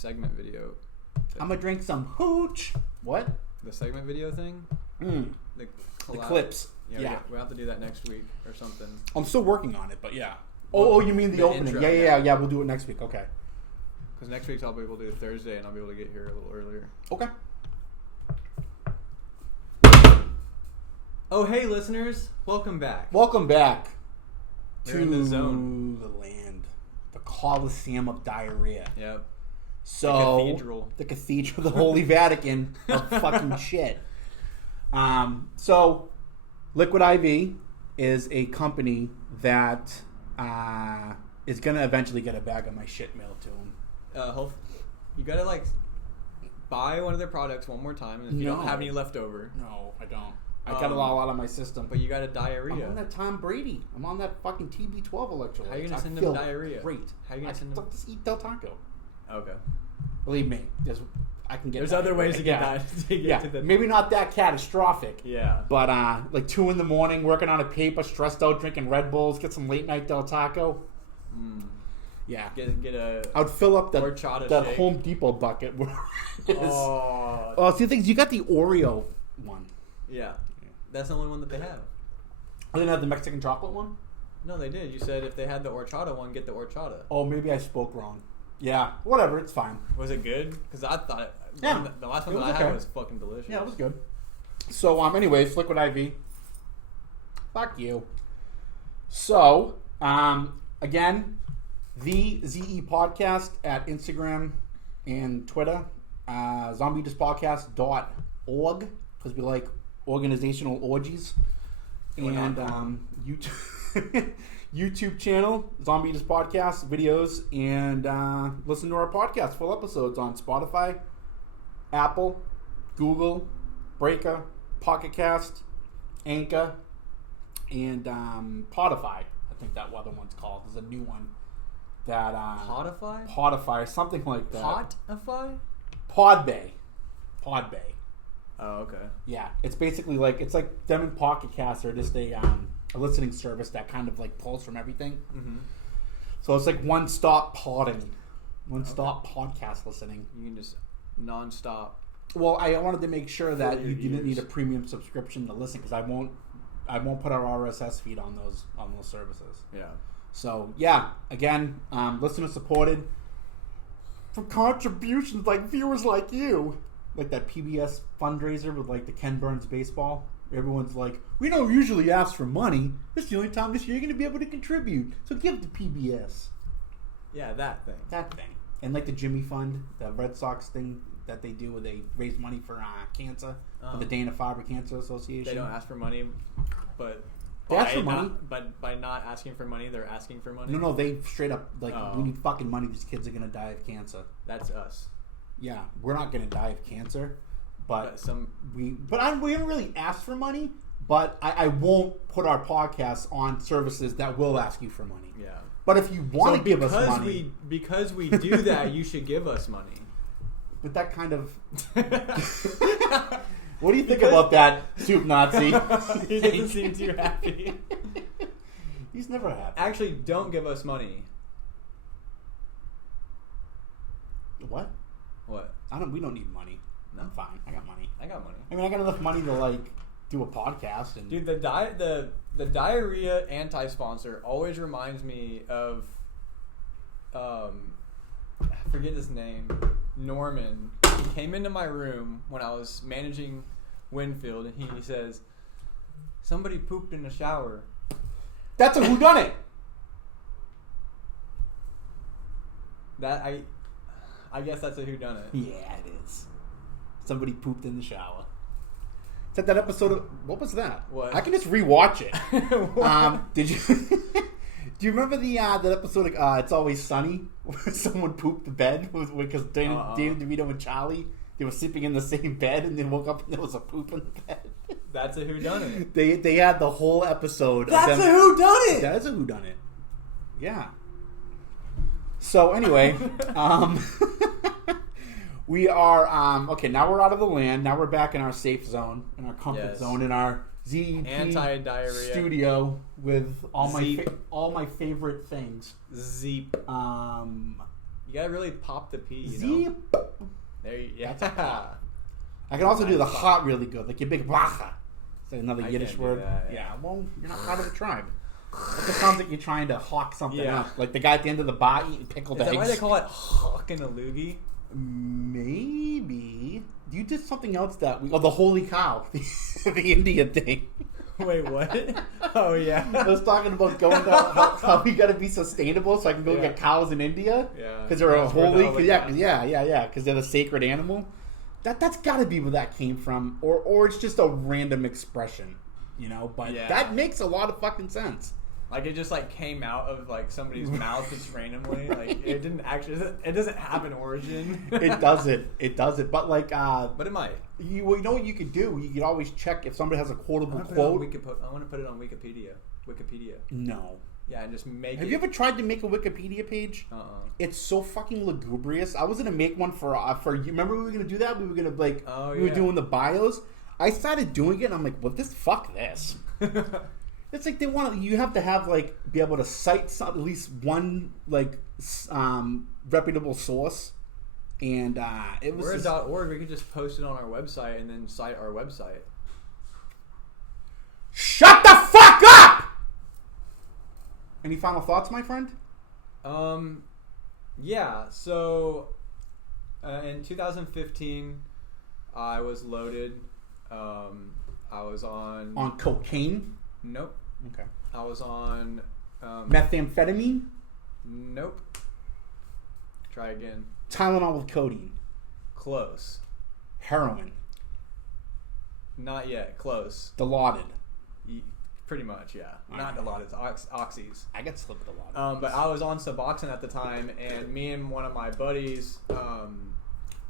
segment video. I'm gonna drink some hooch. What? The segment video thing? The clips. Yeah. We'll have to do that next week or something. I'm still working on it, but yeah. Oh, you mean the opening? Intro, yeah. We'll do it next week. Okay. Because next week I'll be able to do it Thursday, and I'll be able to get here a little earlier. Okay. Oh, hey, listeners. Welcome back. Welcome back We're in the zone. The land. The Coliseum of Diarrhea. Yep. So, the cathedral, the Holy Vatican of fucking shit. So, Liquid IV is a company that is going to eventually get a bag of my shit mailed to them. You got to, buy one of their products one more time, and if you don't have any left over. No, I don't. I got it all out of my system. But you got a diarrhea. I'm on that Tom Brady. I'm on that fucking TB12 electrolyte. How are you going to send them diarrhea? Great. How are you going to send them? Just eat Del Taco. Okay. Believe me, I can get. There's other ways to get that. Maybe not that catastrophic. Yeah. But 2 a.m, working on a paper, stressed out, drinking Red Bulls, get some late night Del Taco. Yeah. Get a. I would fill up that shake. Home Depot bucket. Oh. Oh, see, things you got the Oreo one. Yeah. That's the only one that they have. Oh, they didn't have the Mexican chocolate one? No, they did. You said if they had the horchata one, get the horchata. Oh, maybe I spoke wrong. Yeah, whatever. It's fine. Was it good? Because I thought the last one that I had was fucking delicious. Yeah, it was good. So, anyways, Liquid IV. Fuck you. So, again, the ZE Podcast at Instagram and Twitter. ZombieDisPodcast.org because we like organizational orgies. And YouTube channel, Zombie Just Podcast videos, and listen to our podcast, full episodes on Spotify, Apple, Google, Breaker, Pocket Cast, Anchor, and Podify. I think that other one's called. There's a new one that Podify or something like that. Podify? Podbay. Oh, okay. Yeah, it's basically it's like them and Pocket Cast are just a listening service that kind of pulls from everything. Mm-hmm. So it's like one-stop podding, one-stop podcast listening. You can just non-stop. Well, I wanted to make sure that you didn't need a premium subscription to listen because I won't put our RSS feed on those services. Yeah. So yeah, again, listener supported for contributions like viewers like you. Like that PBS fundraiser with the Ken Burns baseball. Everyone's like, we don't usually ask for money. This is the only time this year you're going to be able to contribute. So give to PBS. Yeah, that thing. And the Jimmy Fund, the Red Sox thing that they do where they raise money for cancer. For the Dana-Farber Cancer Association. They don't ask for money, but... They ask for money. But by not asking for money, they're asking for money? No, they straight up, we need fucking money. These kids are going to die of cancer. That's us. Yeah, we're not going to die of cancer, but we haven't really asked for money. But I won't put our podcasts on services that will ask you for money. Yeah. But if you want to give us money, because we do that, you should give us money. But that kind of. What do you think about that, Soup Nazi? He doesn't seem too happy. He's never happy. Actually, don't give us money. What? What? We don't need money. No. I'm fine. I got money. I got money. I mean, I got enough money to do a podcast. And dude, the diarrhea anti-sponsor always reminds me of, I forget his name, Norman. He came into my room when I was managing Winfield, and he says, "Somebody pooped in the shower." That's a whodunit. I guess that's a whodunit. Yeah, it is. Somebody pooped in the shower. Is that episode of... What was that? What? I can just rewatch it. Did you... Do you remember that episode of It's Always Sunny? Where someone pooped the bed? Because Danny DeVito and Charlie, they were sleeping in the same bed and then woke up and there was a poop in the bed. That's a whodunit. They had the whole episode. That's a whodunit! That is a whodunit. Yeah. So anyway, we are okay. Now we're out of the land. Now we're back in our safe zone, in our comfort zone, in our ZEP anti-diarrhea studio with all my favorite things. Zeep. You gotta really pop the P. You know? Zip. There you yeah. That's a pop. I can also do the hot really good, like your big bacha. It's like another Yiddish word. That, yeah, well, you're not part of the tribe. It just sounds like you're trying to hawk something Yeah. up. Like the guy at the end of the bar eating pickled Is eggs. that why they call it hawking a loogie? Maybe. You did something else that week. Oh, the holy cow. The Indian thing. Wait, what? Oh, yeah. I was talking about going to how we got to be sustainable so I can go get cows in India. Yeah. Because they're a holy. Yeah. Because they're the sacred animal. That's got to be where that came from. Or it's just a random expression. You know? But that makes a lot of fucking sense. Like it just like came out of like somebody's mouth just randomly. Like it didn't actually. It doesn't have an origin. It doesn't. It doesn't. But like. But it might. You know what you could do? You could always check if somebody has a quotable quote. I want to put it on Wikipedia. No. Yeah, and just make Have you ever tried to make a Wikipedia page? It's so fucking lugubrious. I was gonna make one for you. Remember we were gonna do that? We were gonna like we were doing the bios. I started doing it and I'm like, well, fuck this. It's like you have to have like be able to cite at least one like reputable source, and it was. We're a .org. We could just post it on our website and then cite our website. Shut the fuck up! Any final thoughts, my friend? Yeah. So, in 2015, I was loaded. I was on cocaine. Nope. Okay. I was on methamphetamine. Nope. Try again. Tylenol with codeine. Close. Heroin. Not yet. Close. Dilaudid. Pretty much, yeah. Not Dilaudid. Oxys. I got slipped Dilaudid. But I was on Suboxone at the time, and me and one of my buddies.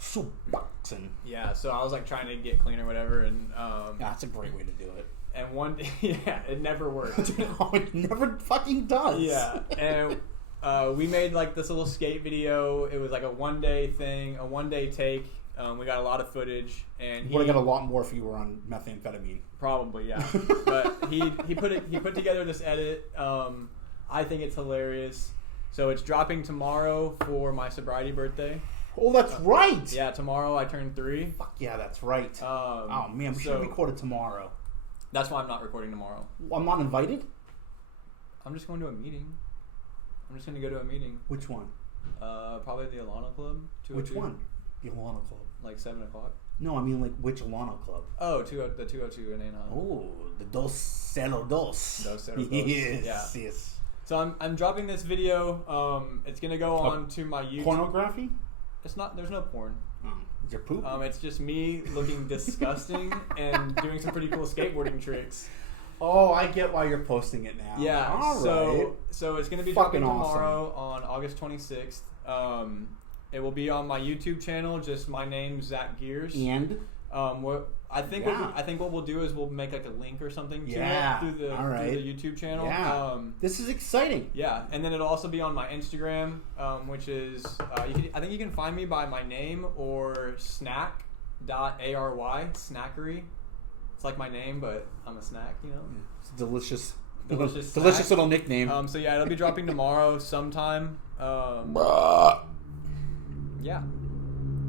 Suboxone. Yeah. So I was like trying to get clean or whatever, and that's a great way to do it. And one day, it never worked. No, it never fucking does. Yeah, and we made like this little skate video. It was like a 1 day thing, a 1 day take. We got a lot of footage, and he would have got a lot more if you were on methamphetamine. Probably, yeah. But he put together this edit. I think it's hilarious. So it's dropping tomorrow for my sobriety birthday. Oh, that's right. Yeah, tomorrow I turn 3. Fuck yeah, that's right. Oh man, we should record it tomorrow. That's why I'm not recording tomorrow. Well, I'm not invited? I'm just going to a meeting. I'm just going to go to a meeting. Which one? Probably the Alana Club. Which one? The Alana Club. Like 7 o'clock. No, I mean like which Alana Club? Oh, the 202 in Anaheim. Oh, the 202. 202. Yes, yes. So I'm dropping this video. It's going to go on to my YouTube. Pornography? It's not. There's no porn. Oh, is there poop? It's just me looking disgusting and doing some pretty cool skateboarding tricks. Oh, I get why you're posting it now. Yeah. All right. So it's going to be fucking dropping tomorrow on August 26th. It will be on my YouTube channel, just my name, Zach Gears. And I think what we'll do is we'll make like a link or something to it through the YouTube channel. Yeah. This is exciting. Yeah, and then it'll also be on my Instagram, which is I think you can find me by my name or snack.ary, snackery. It's like my name, but I'm a snack, you know. It's a delicious little nickname. So yeah, it'll be dropping tomorrow sometime. Yeah,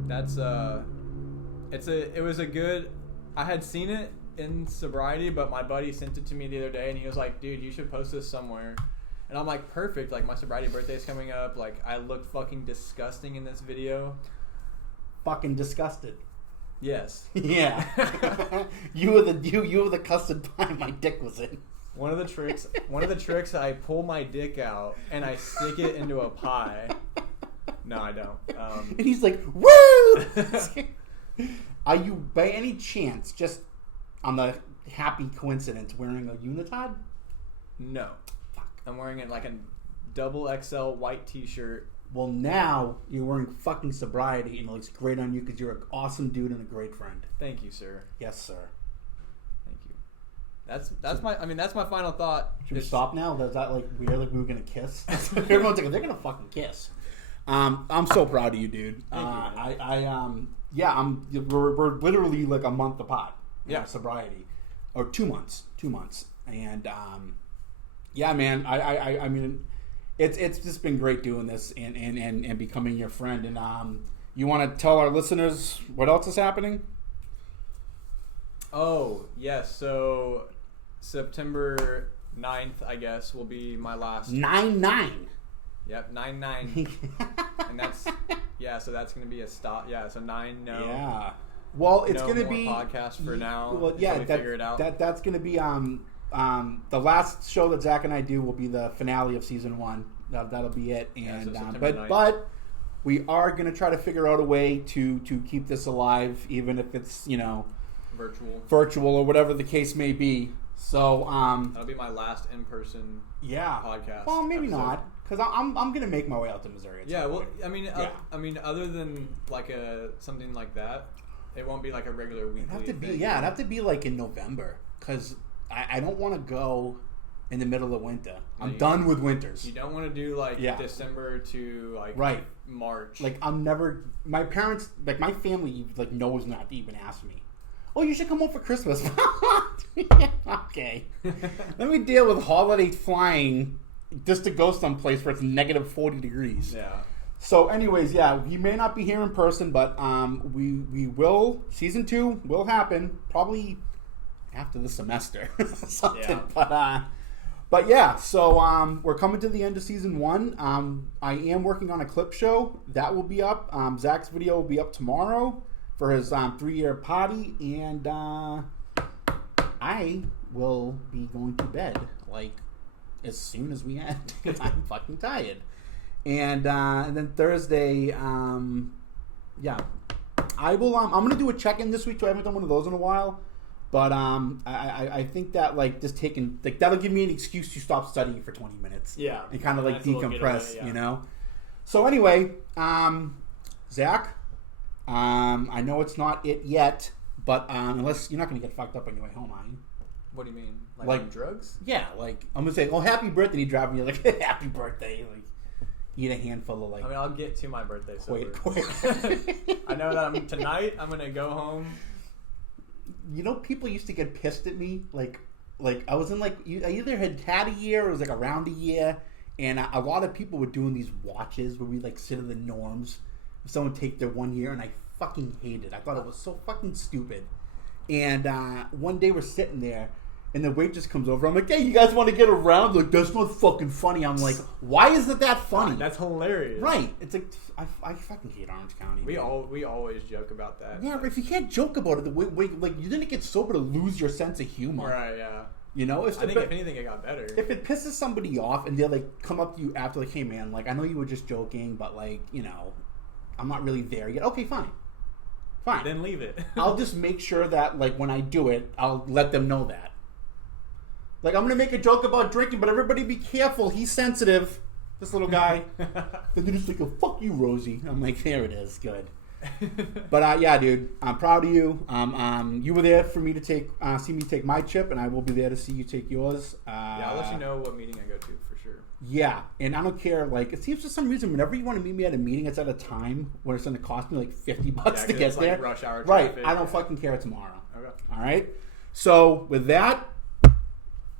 that's it was a good. I had seen it in sobriety, but my buddy sent it to me the other day, and he was like, "Dude, you should post this somewhere." And I'm like, "Perfect! Like my sobriety birthday is coming up. Like I look fucking disgusting in this video." Fucking disgusted. Yes. Yeah. you were the custard pie my dick was in. One of the tricks, I pull my dick out and I stick it into a pie. No, I don't. And he's like, "Woo!" Are you, by any chance, just on the happy coincidence, wearing a unitard? No. Fuck. I'm wearing it like a double XL white T-shirt. Well, now you're wearing fucking sobriety, and it looks great on you because you're an awesome dude and a great friend. Thank you, sir. Yes, sir. Thank you. That's my final thought. Should we stop now? Is that like weird? Like we were gonna kiss? Everyone's like, they're gonna fucking kiss. I'm so proud of you, dude. We're literally like a month apart. Sobriety, or 2 months, and yeah, man. I mean, it's just been great doing this and becoming your friend. And you want to tell our listeners what else is happening? Oh, yes. So September 9th, I guess, will be my last. 9/9. Yep, 9/9. And that's, yeah, so that's going to be a stop. Yeah, so 9, no. Yeah. Well, it's no going to more be podcast for now. Well, yeah, until we figure it out. That's going to be the last show that Zach and I do will be the finale of season 1. That'll be it. And so but we are going to try to figure out a way to keep this alive, even if it's virtual or whatever the case may be. So that'll be my last in-person podcast. Well, maybe episode. Not, because I'm gonna make my way out to Missouri. Yeah, well, I mean, other than like something like that, it won't be like a regular weekly. It'd have to be like in November, because I don't want to go in the middle of winter. I'm done with winters. You don't want to do like December to like March. Like my parents, like my family, like knows not to even ask me. Oh, you should come home for Christmas. Okay. Let me deal with holiday flying just to go someplace where it's negative 40 degrees. Yeah. So anyways, we may not be here in person, but we will. Season 2 will happen probably after the semester. Something. Yeah. But yeah, so we're coming to the end of season 1. I am working on a clip show. That will be up. Zach's video will be up tomorrow for his 3-year party, and I will be going to bed like as soon as we end because I'm fucking tired. And then Thursday, I will. I'm gonna do a check-in this week, so I haven't done one of those in a while. But I think that like just taking like that'll give me an excuse to stop studying for 20 minutes. Yeah, and kind of like decompress, you know. So anyway, Zach. I know it's not it yet, but unless you're not going to get fucked up on your way home, are you? What do you mean? Like drugs? Yeah, like I'm going to say, oh, happy birthday, and you drive me like, happy birthday, like eat a handful of like. I mean, I'll get to my birthday sober. Wait. I know that tonight I'm going to go home. You know, people used to get pissed at me, like I was in like, I either had a year or it was like around a year, and a lot of people were doing these watches where we like sit in the norms. Someone take their 1 year, and I fucking hated it. I thought it was so fucking stupid. And one day we're sitting there, and the waitress comes over. I'm like, hey, you guys want to get around? Like, that's not fucking funny. I'm like, why isn't that funny? That's hilarious. Right. It's like, I fucking hate Orange County. We always joke about that. Yeah, but if you can't joke about it, like you didn't get sober to lose your sense of humor. Right, yeah. You know, I think if anything, it got better. If it pisses somebody off, and they like come up to you after, like, hey, man, like, I know you were just joking, but like, you know, I'm not really there yet. Okay, fine. Then leave it. I'll just make sure that, like, when I do it, I'll let them know that. Like, I'm going to make a joke about drinking, but everybody be careful. He's sensitive. This little guy. Then they're just like, oh, fuck you, Rosie. I'm like, there it is. Good. But, yeah, dude, I'm proud of you. You were there for me to see me take my chip, and I will be there to see you take yours. I'll let you know what meeting I go to, for sure. Yeah, and I don't care. Like, it seems for some reason, whenever you want to meet me at a meeting, it's at a time where it's going to cost me like $50 to get it's there. Like rush hour traffic. Right, I don't fucking care tomorrow. Okay. All right. So with that,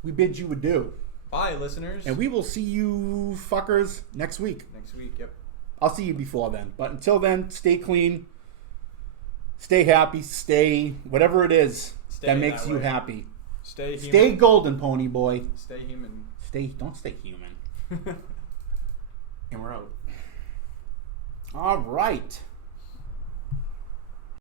we bid you adieu. Bye, listeners. And we will see you fuckers next week. Yep. I'll see you before then. But until then, stay clean, stay happy, stay whatever it is that makes you happy. Stay human. Stay golden, pony boy. Stay human. Don't stay human. And we're out. All right.